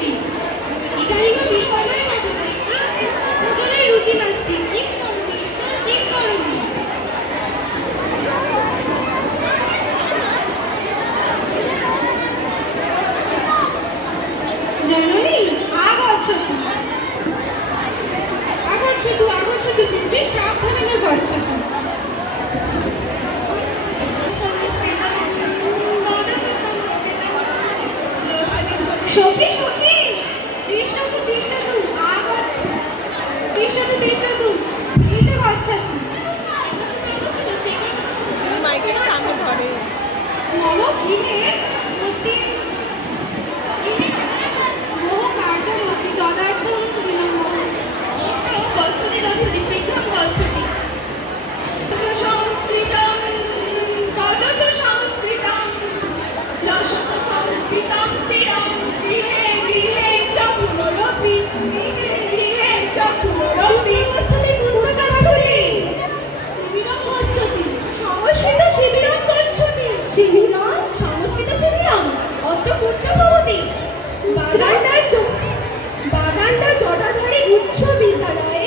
নাস্তি ইদানিং বিদ্যালয়ে পাঠতে ভোজনের রুচি নাস্তি কিং করবি ঈশ্বর কিং করবি জননী আগচ্ছতু আগচ্ছতু পুত্রী সাবধানে গচ্ছতু সখী সখী তিষ্ঠতু তিষ্ঠতু তিষ্ঠতু এতে গচ্ছতু মাইকের সামনে ধরে মম গৃহে মোহ কার্যমস্তি তদার্থম বিলম্বঃ গচ্ছতি গচ্ছতি শীঘ্রং গচ্ছতি সংস্কৃতং বদতু সংস্কৃতং লসতু সংস্কৃতং চিরং গৃহে গৃহে চ পুনরপি গৃহে গৃহে চ পুনরপি গচ্ছতি পুত্র গচ্ছতি শিবিরং গচ্ছতি সংস্কৃত শিবিরং গচ্ছতি শিবিরং সংস্কৃত শিবিরং অত্র পুত্র ভবতি বাগানটা জটাধারী উচ্চ বিদ্যালয়ে